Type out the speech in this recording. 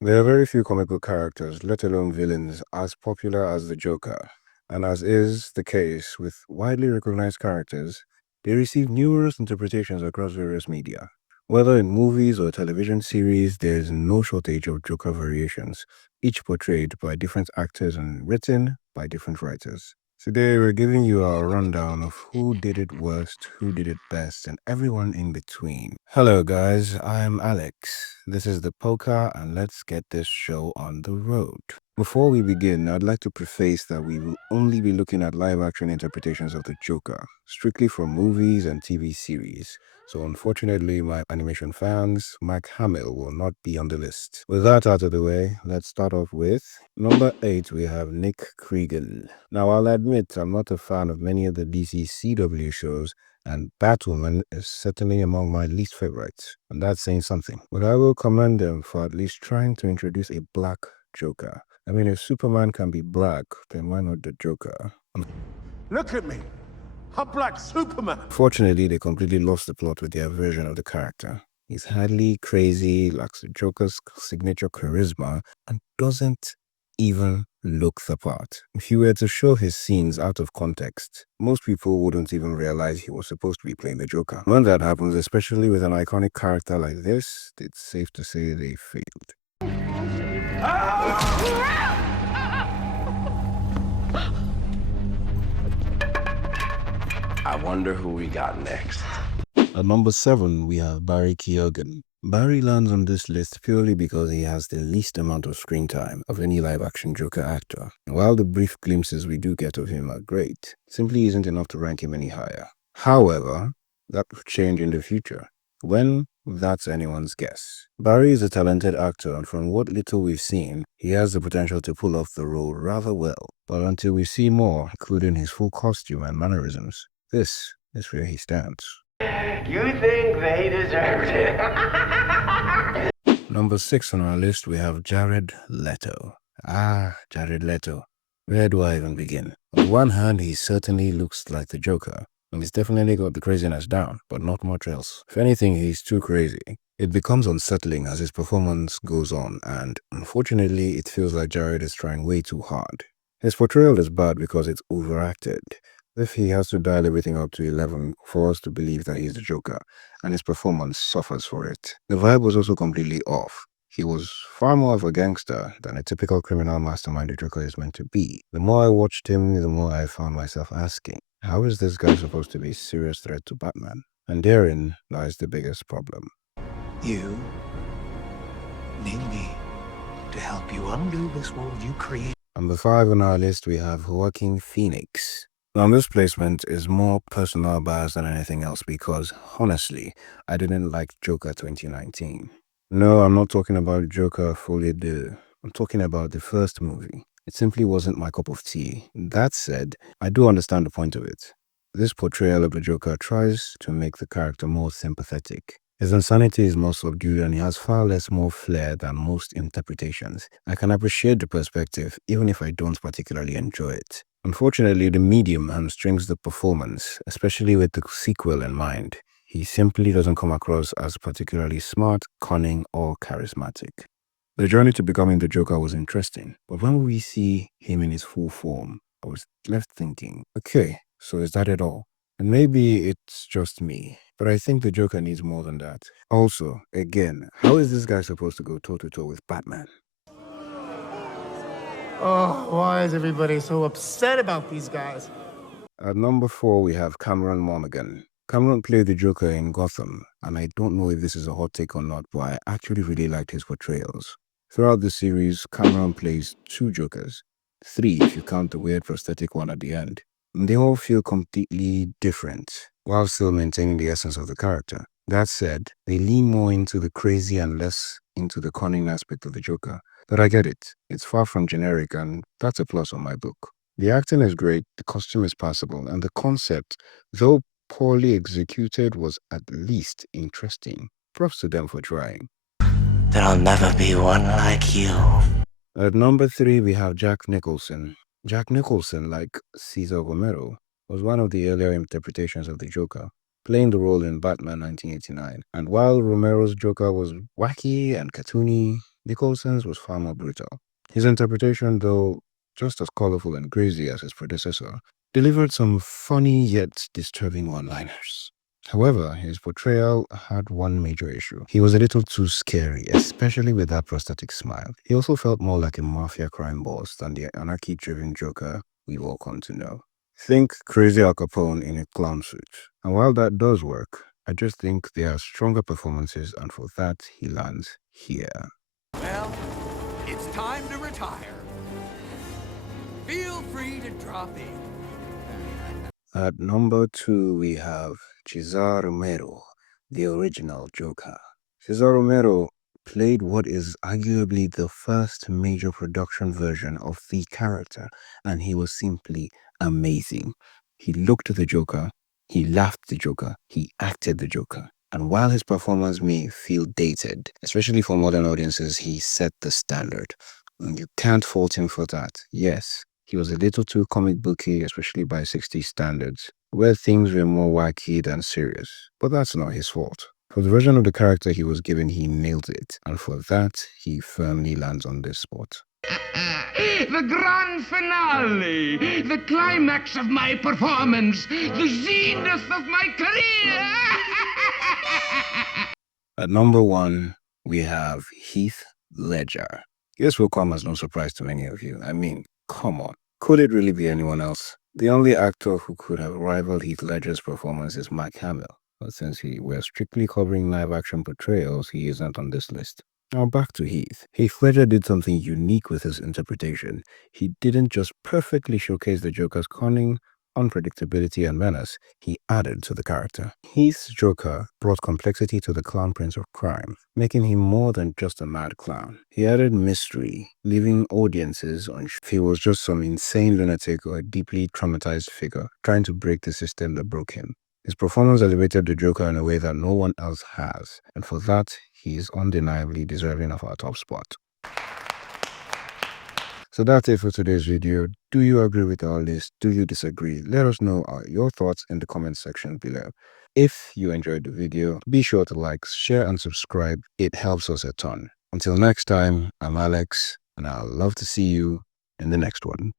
There are very few comic book characters, let alone villains, as popular as the Joker. And as is the case with widely recognized characters, they receive numerous interpretations across various media. Whether in movies or television series, there is no shortage of Joker variations, each portrayed by different actors and written by different writers. Today, we're giving you a rundown of who did it worst, who did it best, and everyone in between. Hello, guys. I'm Alex. This is the Pokka, and let's get this show on the road. Before we begin, I'd like to preface that we will only be looking at live action interpretations of the Joker, strictly from movies and TV series. So, unfortunately, my animation fans, Mike Hamill, will not be on the list. With that out of the way, let's start off with number 8. We have Nick Cregan. Now, I'll admit I'm not a fan of many of the DC CW shows, and Batwoman is certainly among my least favorites, and that's saying something. But I will commend them for at least trying to introduce a black Joker. I mean, if Superman can be black, then why not the Joker? Look at me. I'm Black Superman. Fortunately, they completely lost the plot with their version of the character. He's hardly crazy, lacks the Joker's signature charisma, and doesn't even look the part. If you were to show his scenes out of context, most people wouldn't even realize he was supposed to be playing the Joker. When that happens, especially with an iconic character like this, it's safe to say they failed. I wonder who we got next. At number 7, we have Barry Keoghan. Barry lands on this list purely because he has the least amount of screen time of any live-action Joker actor. While the brief glimpses we do get of him are great, it simply isn't enough to rank him any higher. However, that will change in the future. When? That's anyone's guess. Barry is a talented actor, and from what little we've seen, he has the potential to pull off the role rather well. But until we see more, including his full costume and mannerisms, this is where he stands. You think they deserved it? Number 6 on our list, we have Jared Leto. Jared Leto. Where do I even begin? On one hand, he certainly looks like the Joker, and he's definitely got the craziness down, but not much else. If anything, he's too crazy. It becomes unsettling as his performance goes on, and unfortunately, it feels like Jared is trying way too hard. His portrayal is bad because it's overacted. If he has to dial everything up to 11 for us to believe that he's the Joker, and his performance suffers for it. The vibe was also completely off. He was far more of a gangster than a typical criminal mastermind the Joker is meant to be. The more I watched him, the more I found myself asking, how is this guy supposed to be a serious threat to Batman? And therein lies the biggest problem. You need me to help you undo this world you created. Number 5 on our list, we have Joaquin Phoenix. Now, this placement is more personal bias than anything else because, honestly, I didn't like Joker 2019. No, I'm not talking about Joker Folie Deux. I'm talking about the first movie. It simply wasn't my cup of tea. That said, I do understand the point of it. This portrayal of the Joker tries to make the character more sympathetic. His insanity is more subdued and he has far less more flair than most interpretations. I can appreciate the perspective, even if I don't particularly enjoy it. Unfortunately, the medium hamstrings the performance, especially with the sequel in mind. He simply doesn't come across as particularly smart, cunning, or charismatic. The journey to becoming the Joker was interesting, but when we see him in his full form, I was left thinking, okay, so is that it all? And maybe it's just me, but I think the Joker needs more than that. Also, again, how is this guy supposed to go toe-to-toe with Batman? Oh, why is everybody so upset about these guys? At number 4, we have Cameron Monaghan. Cameron played the Joker in Gotham, and I don't know if this is a hot take or not, but I actually really liked his portrayals. Throughout the series, Cameron plays 2 Jokers. 3 if you count the weird prosthetic one at the end. And they all feel completely different, while still maintaining the essence of the character. That said, they lean more into the crazy and less into the cunning aspect of the Joker. But I get it. It's far from generic, and that's a plus on my book. The acting is great, the costume is passable, and the concept, though poorly executed, was at least interesting. Props to them for trying. There'll never be one like you. At number 3, we have Jack Nicholson. Jack Nicholson, like Cesar Romero, was one of the earlier interpretations of the Joker, playing the role in Batman 1989. And while Romero's Joker was wacky and cartoony, Nicholson's was far more brutal. His interpretation, though just as colorful and crazy as his predecessor, delivered some funny yet disturbing one-liners. However, his portrayal had one major issue. He was a little too scary, especially with that prosthetic smile. He also felt more like a mafia crime boss than the anarchy-driven Joker we've all come to know. Think crazy Al Capone in a clown suit. And while that does work, I just think there are stronger performances, and for that, he lands here. Well, it's time to retire. Feel free to drop in. At number 2, we have Cesar Romero, the original Joker. Cesar Romero played what is arguably the first major production version of the character, and he was simply amazing. He looked the Joker, he laughed the Joker, he acted the Joker. And while his performance may feel dated, especially for modern audiences, he set the standard. And you can't fault him for that. Yes, he was a little too comic booky, especially by 60s standards, where things were more wacky than serious. But that's not his fault. For the version of the character he was given, he nailed it. And for that, he firmly lands on this spot. The grand finale, the climax of my performance, the zenith of my career. At number 1, we have Heath Ledger. This will come as no surprise to many of you. I mean, come on. Could it really be anyone else? The only actor who could have rivaled Heath Ledger's performance is Mark Hamill. But since we're strictly covering live-action portrayals, he isn't on this list. Now back to Heath. Heath Ledger did something unique with his interpretation. He didn't just perfectly showcase the Joker's cunning, unpredictability, and menace. He added to the character. Heath's Joker brought complexity to the clown prince of crime, making him more than just a mad clown. He added mystery, leaving audiences unsure if he was just some insane lunatic or a deeply traumatized figure trying to break the system that broke him. His performance elevated the Joker in a way that no one else has, and for that, he is undeniably deserving of our top spot. So that's it for today's video. Do you agree with our list? Do you disagree? Let us know your thoughts in the comment section below. If you enjoyed the video, be sure to like, share, and subscribe. It helps us a ton. Until next time, I'm Alex, and I'll love to see you in the next one.